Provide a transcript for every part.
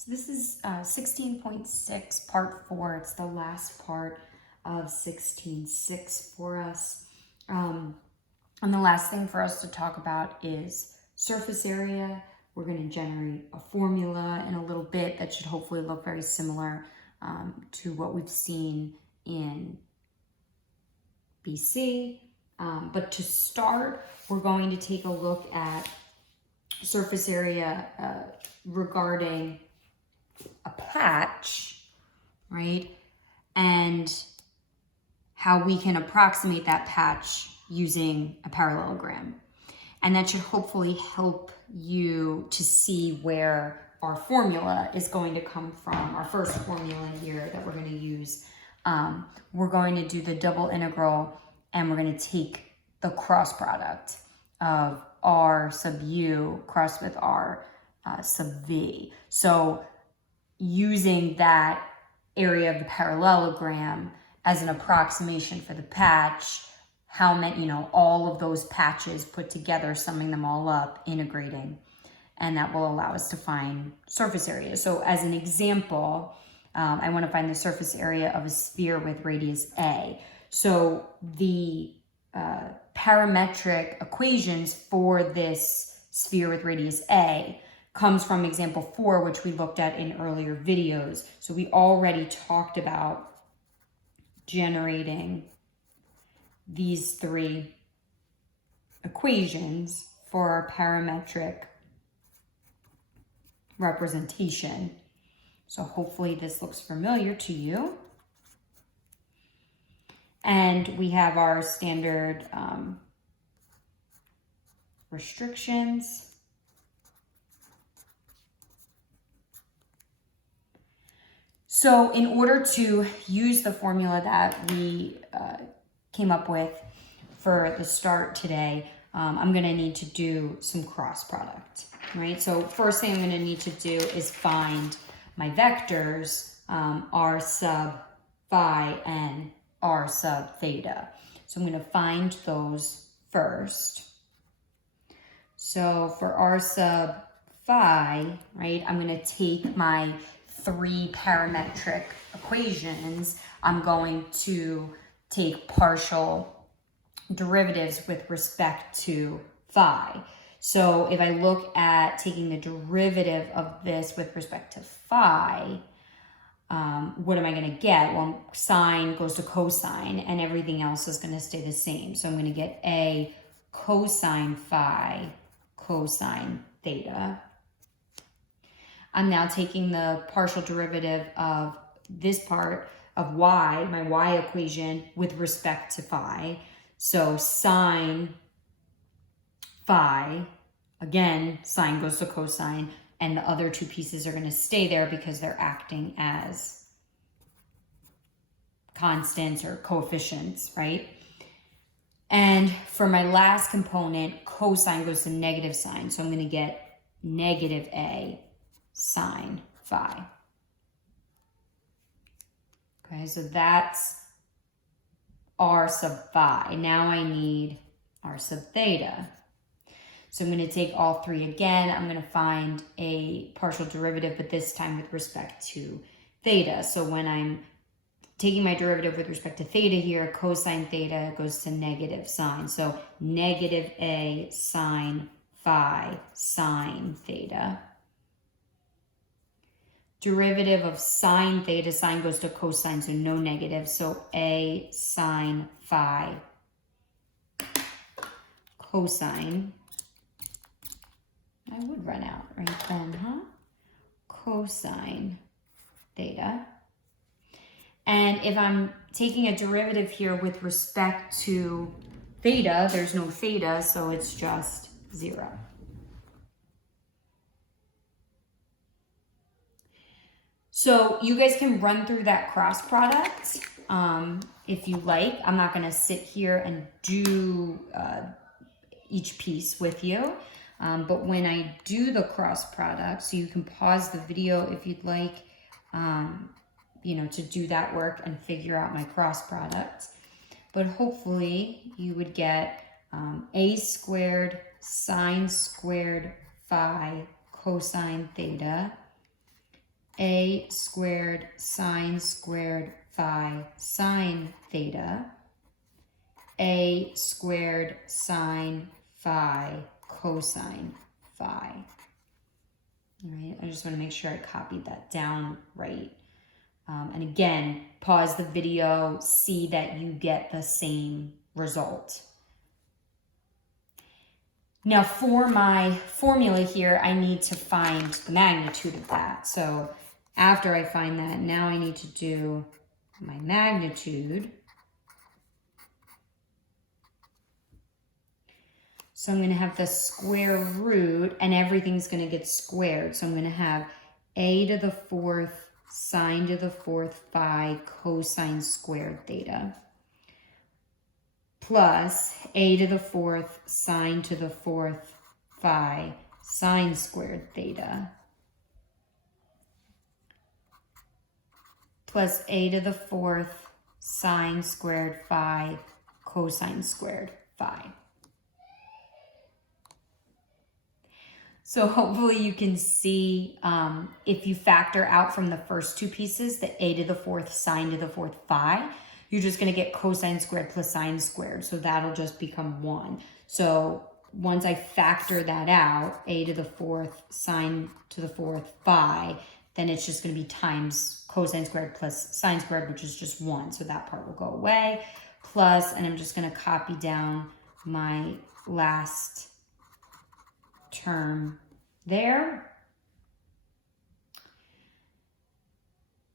So this is 16.6, part 4. It's the last part of 16.6 for us. And the last thing for us to talk about is surface area. We're going to generate a formula in a little bit that should hopefully look very similar to what we've seen in BC. But to start, we're going to take a look at surface area regarding a patch, right? And how we can approximate that patch using a parallelogram. And that should hopefully help you to see where our formula is going to come from. Our first formula here that we're going to use. We're going to do the double integral, and we're going to take the cross product of r sub u crossed with r sub v. So using that area of the parallelogram as an approximation for the patch, how many, all of those patches put together, summing them all up, integrating, and that will allow us to find surface area. So as an example, I want to find the surface area of a sphere with radius a. So the parametric equations for this sphere with radius a comes from example 4, which we looked at in earlier videos. So we already talked about generating these 3 equations for our parametric representation. So hopefully this looks familiar to you. And we have our standard restrictions. So in order to use the formula that we came up with for the start today, I'm going to need to do some cross product, right? So first thing I'm going to need to do is find my vectors, r sub phi and r sub theta. So I'm going to find those first. So for r sub phi, right, I'm going to take my 3 parametric equations. I'm going to take partial derivatives with respect to phi. So if I look at taking the derivative of this with respect to phi, what am I going to get? Well, sine goes to cosine, and everything else is going to stay the same. So I'm going to get a cosine phi, cosine theta. I'm now taking the partial derivative of this part of y, my y equation, with respect to phi. So sine phi, again, sine goes to cosine, and the other 2 pieces are going to stay there because they're acting as constants or coefficients, right? And for my last component, cosine goes to negative sine. So I'm going to get negative a sine phi. Okay, so that's r sub phi. Now I need r sub theta. So I'm going to take all 3 again. I'm going to find a partial derivative, but this time with respect to theta. So when I'm taking my derivative with respect to theta here, cosine theta goes to negative sine. So negative a sine phi sine theta. Derivative of sine theta, sine goes to cosine, so no negative. So a sine phi cosine. I would run out right then, huh? Cosine theta. And if I'm taking a derivative here with respect to theta, there's no theta, so it's just 0. So you guys can run through that cross product if you like. I'm not going to sit here and do each piece with you. But when I do the cross product, so you can pause the video if you'd like, to do that work and figure out my cross product. But hopefully you would get a squared sine squared phi cosine theta a squared sine squared phi sine theta, a squared sine phi cosine phi. All right, I just want to make sure I copied that down right. And again, pause the video, see that you get the same result. Now for my formula here, I need to find the magnitude of that. So after I find that, now I need to do my magnitude. So I'm going to have the square root, and everything's going to get squared. So I'm going to have a to the fourth sine to the fourth phi cosine squared theta, plus a to the fourth sine to the fourth phi sine squared theta, plus a to the fourth sine squared phi cosine squared phi. So hopefully you can see, if you factor out from the first two pieces, the a to the fourth sine to the fourth phi, you're just going to get cosine squared plus sine squared. So that'll just become 1. So once I factor that out, a to the fourth sine to the fourth phi, then it's just going to be times cosine squared plus sine squared, which is just 1. So that part will go away. Plus, and I'm just going to copy down my last term there.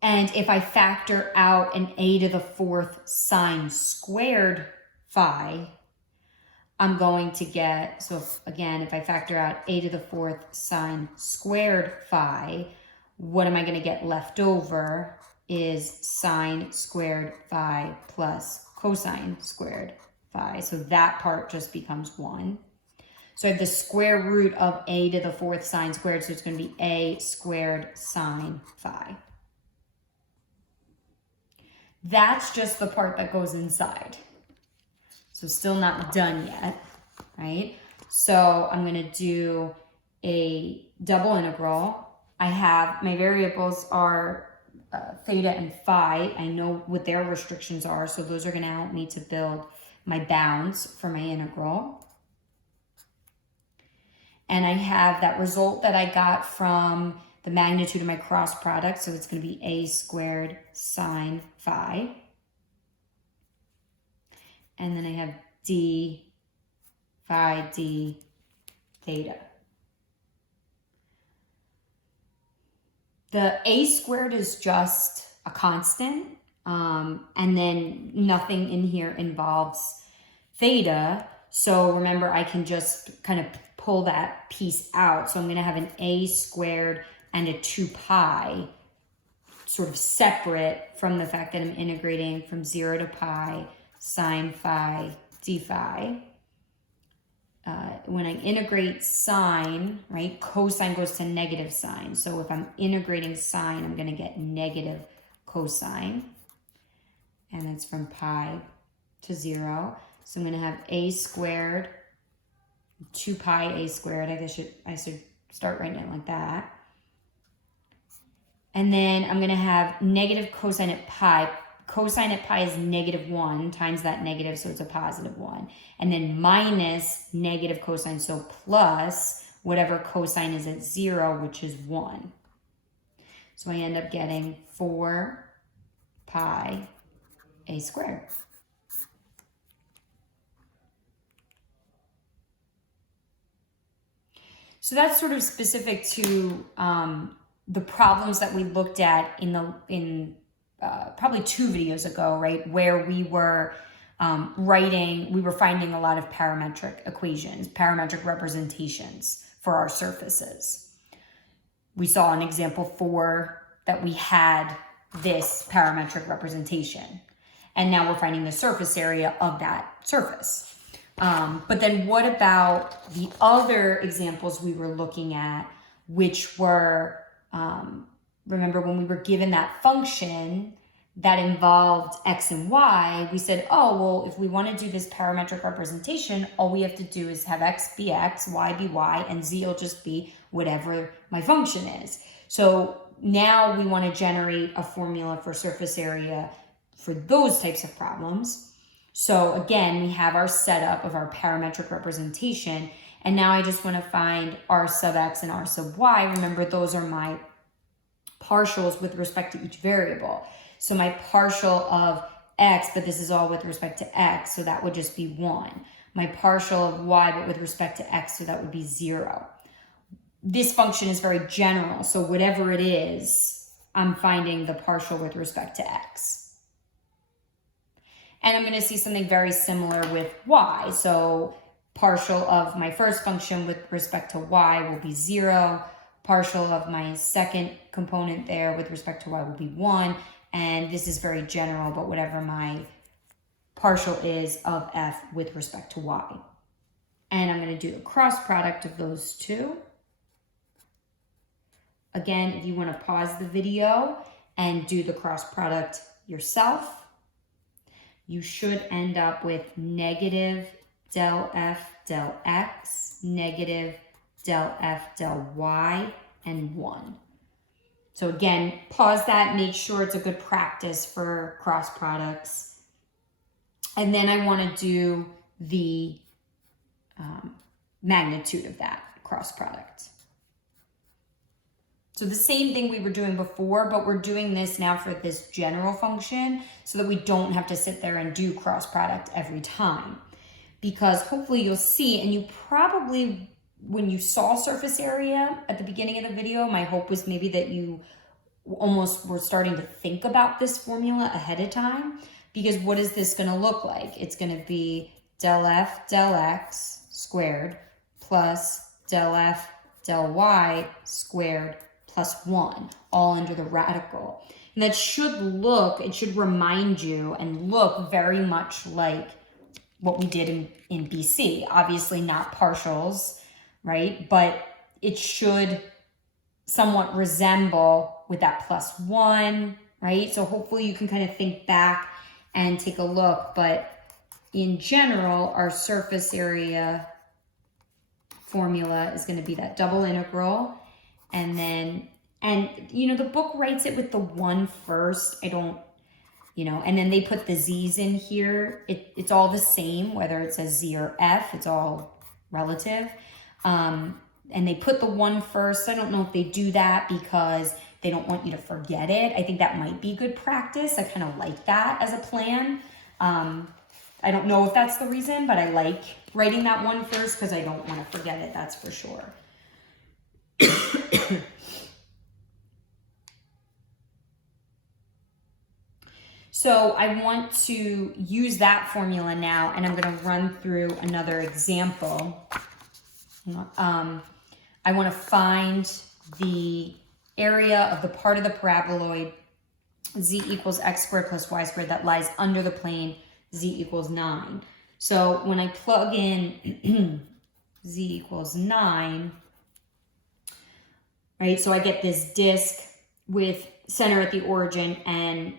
And if I factor out an a to the fourth sine squared phi, I'm going to get, so again, if I factor out a to the fourth sine squared phi, what am I going to get left over is sine squared phi plus cosine squared phi. So that part just becomes 1. So I have the square root of a to the fourth sine squared, so it's going to be a squared sine phi. That's just the part that goes inside. So still not done yet, right? So I'm going to do a double integral. I have, my variables are theta and phi. I know what their restrictions are, so those are going to help me to build my bounds for my integral. And I have that result that I got from the magnitude of my cross product. So it's going to be a squared sine phi. And then I have d phi d theta. The a squared is just a constant. And then nothing in here involves theta. So remember, I can just kind of pull that piece out. So I'm going to have an a squared and a 2 pi sort of separate from the fact that I'm integrating from 0 to pi sine phi d phi. When I integrate sine, right, cosine goes to negative sine. So if I'm integrating sine, I'm going to get negative cosine. And that's from pi to 0. So I'm going to have a squared 2 pi a squared. I guess I should start writing it like that. And then I'm going to have negative cosine at pi. Cosine at pi is negative 1 times that negative, so it's a positive 1. And then minus negative cosine, so plus whatever cosine is at 0, which is 1. So I end up getting 4 pi a squared. So that's sort of specific to the problems that we looked at in probably 2 videos ago, right? Where we were we were finding a lot of parametric equations, parametric representations for our surfaces. We saw in example 4 that we had this parametric representation. And now we're finding the surface area of that surface. But then what about the other examples we were looking at, which were, remember when we were given that function that involved x and y, we said, oh, well, if we want to do this parametric representation, all we have to do is have x be x, y be y, and z will just be whatever my function is. So now we want to generate a formula for surface area for those types of problems. So again, we have our setup of our parametric representation, and now I just want to find r sub x and r sub y. Remember, those are my partials with respect to each variable. So my partial of x, but this is all with respect to x, so that would just be 1. My partial of y, but with respect to x, so that would be 0. This function is very general, so whatever it is, I'm finding the partial with respect to x. And I'm going to see something very similar with y. So partial of my first function with respect to y will be 0. Partial of my second component there with respect to y will be 1. And this is very general, but whatever my partial is of f with respect to y. And I'm going to do the cross product of those two. Again, if you want to pause the video and do the cross product yourself, you should end up with negative del f del x, negative del f del y, and 1. So again, pause that, make sure it's a good practice for cross products. And then I want to do the magnitude of that cross product. So the same thing we were doing before, but we're doing this now for this general function so that we don't have to sit there and do cross product every time. Because hopefully you'll see, and you probably, when you saw surface area at the beginning of the video, my hope was maybe that you almost were starting to think about this formula ahead of time. Because what is this going to look like? It's going to be del f del x squared plus del f del y squared plus 1, all under the radical. And that should look, it should remind you and look very much like what we did in BC. Obviously not partials, right? But it should somewhat resemble with that plus 1, right? So hopefully you can kind of think back and take a look. But in general, our surface area formula is going to be that double integral. And then, you know, the book writes it with the 1 first. I don't, you know, and then they put the z's in here. It's all the same, whether it says z or f, it's all relative. And they put the 1 first. I don't know if they do that because they don't want you to forget it. I think that might be good practice. I kind of like that as a plan. I don't know if that's the reason, but I like writing that 1 first because I don't want to forget it, that's for sure. So I want to use that formula now, and I'm going to run through another example. I want to find the area of the part of the paraboloid z equals x squared plus y squared that lies under the plane z equals 9. So when I plug in z equals 9, right, so I get this disk with center at the origin and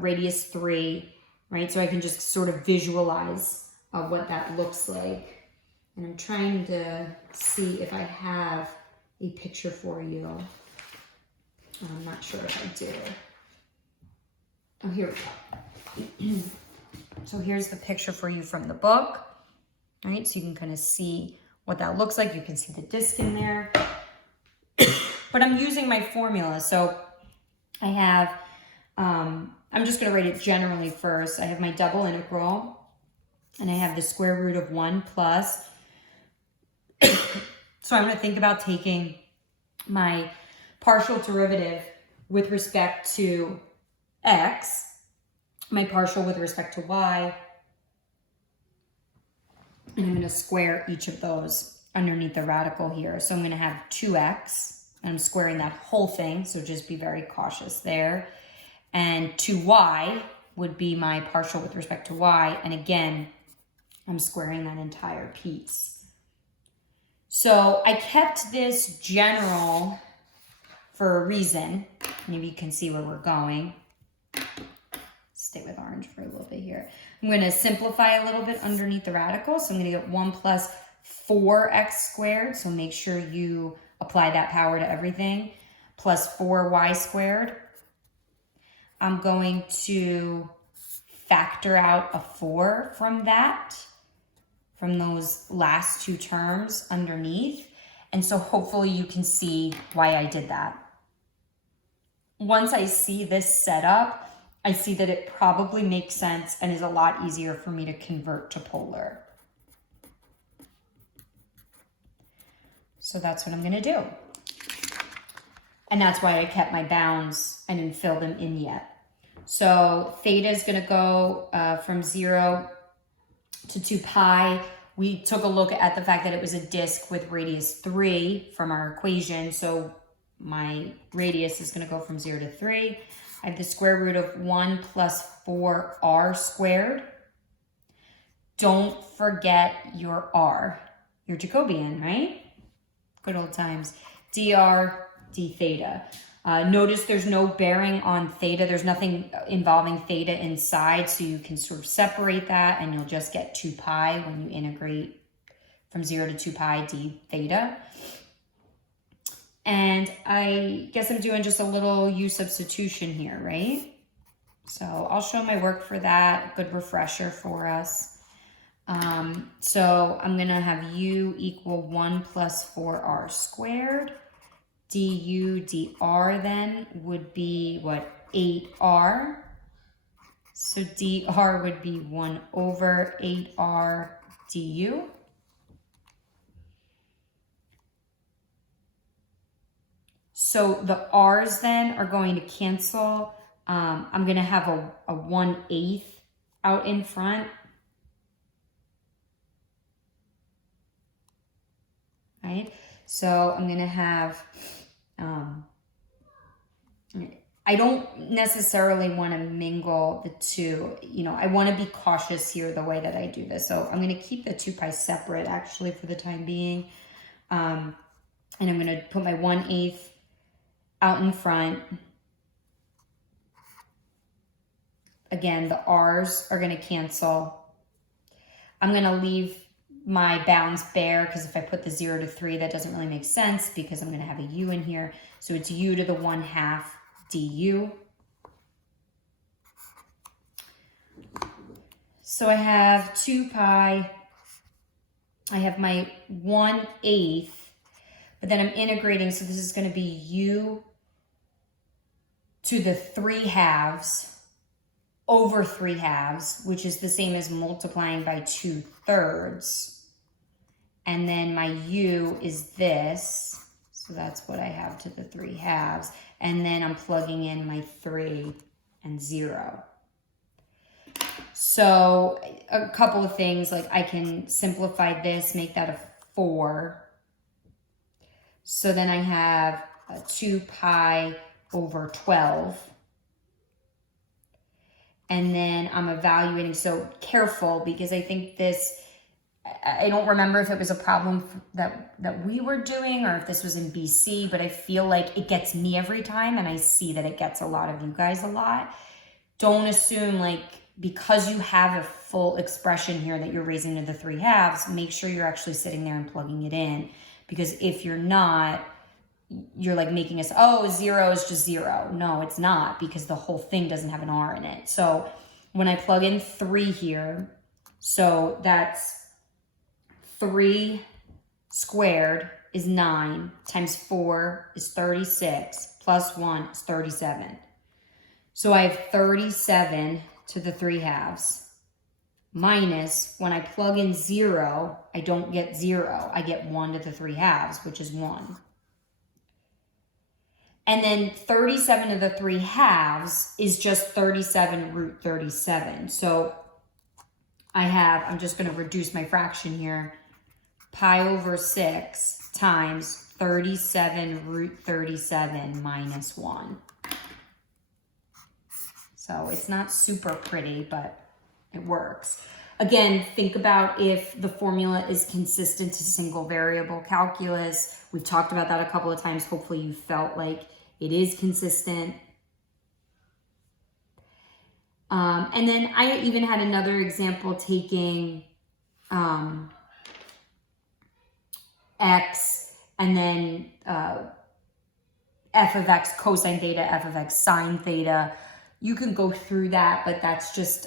radius 3, right? So I can just sort of visualize what that looks like. And I'm trying to see if I have a picture for you. I'm not sure if I do. Oh, here we go. So here's the picture for you from the book, right? So you can kind of see what that looks like. You can see the disk in there. But I'm using my formula. So I have, I'm just going to write it generally first. I have my double integral, and I have the square root of 1 plus. So I'm going to think about taking my partial derivative with respect to x, my partial with respect to y, and I'm going to square each of those underneath the radical here. So I'm going to have 2x, and I'm squaring that whole thing, so just be very cautious there. And 2y would be my partial with respect to y, and again, I'm squaring that entire piece. So I kept this general for a reason. Maybe you can see where we're going. Stay with orange for a little bit here. I'm going to simplify a little bit underneath the radical. So I'm going to get 1 plus 4x squared. So make sure you apply that power to everything, plus 4y squared. I'm going to factor out a 4 from that, from those last two terms underneath. And so hopefully you can see why I did that. Once I see this set up, I see that it probably makes sense and is a lot easier for me to convert to polar. So that's what I'm going to do. And that's why I kept my bounds. I didn't fill them in yet. So theta is going to go from 0 to 2 pi. We took a look at the fact that it was a disk with radius 3 from our equation. So my radius is going to go from 0 to 3. I have the square root of 1 plus 4r squared. Don't forget your r, your Jacobian, right? Good old times. Dr d theta. Notice there's no bearing on theta. There's nothing involving theta inside, so you can sort of separate that and you'll just get 2 pi when you integrate from 0 to 2 pi d theta. And I guess I'm doing just a little u substitution here, right? So I'll show my work for that, good refresher for us. So I'm gonna have u equal 1 plus 4r squared. Du dr then would be what, 8r. So dr would be 1 over 8r du. So the r's then are going to cancel. I'm going to have a 1/8 out in front. Right? So I'm going to have, I don't necessarily want to mingle the two. You know, I want to be cautious here the way that I do this. So I'm going to keep the 2 pi separate actually for the time being. And I'm going to put my 1/8 out in front. Again, the r's are going to cancel. I'm going to leave my bounds bare because if I put the 0 to 3, that doesn't really make sense because I'm going to have a u in here. So it's u to the 1/2 du. So I have 2 pi. I have my 1/8, but then I'm integrating. So this is going to be u to the 3/2 over 3/2, which is the same as multiplying by 2/3. And then my u is this. So that's what I have to the 3/2. And then I'm plugging in my 3 and 0. So a couple of things, like I can simplify this, make that a 4. So then I have a 2 pi over 12. And then I'm evaluating, so careful because I think this, I don't remember if it was a problem that we were doing or if this was in BC, but I feel like it gets me every time and I see that it gets a lot of you guys a lot. Don't assume like because you have a full expression here that you're raising to the 3/2, make sure you're actually sitting there and plugging it in. Because if you're not, you're like making us, oh, 0 is just 0. No, it's not because the whole thing doesn't have an r in it. So when I plug in 3 here, so that's 3 squared is 9 times 4 is 36 plus 1 is 37. So I have 37 to the 3/2 minus when I plug in 0, I don't get 0. I get 1 to the 3/2, which is 1. And then 37 to the 3/2 is just 37 root 37. So I have, I'm just going to reduce my fraction here, pi over 6 times 37 root 37 minus 1. So it's not super pretty, but it works. Again, think about if the formula is consistent to single variable calculus. We've talked about that a couple of times. Hopefully you felt like it is consistent. And then I even had another example taking x and then f of x cosine theta, f of x sine theta. You can go through that, but that's just,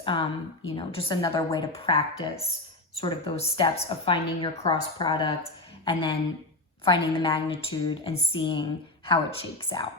you know, just another way to practice sort of those steps of finding your cross product and then finding the magnitude and seeing how it shakes out.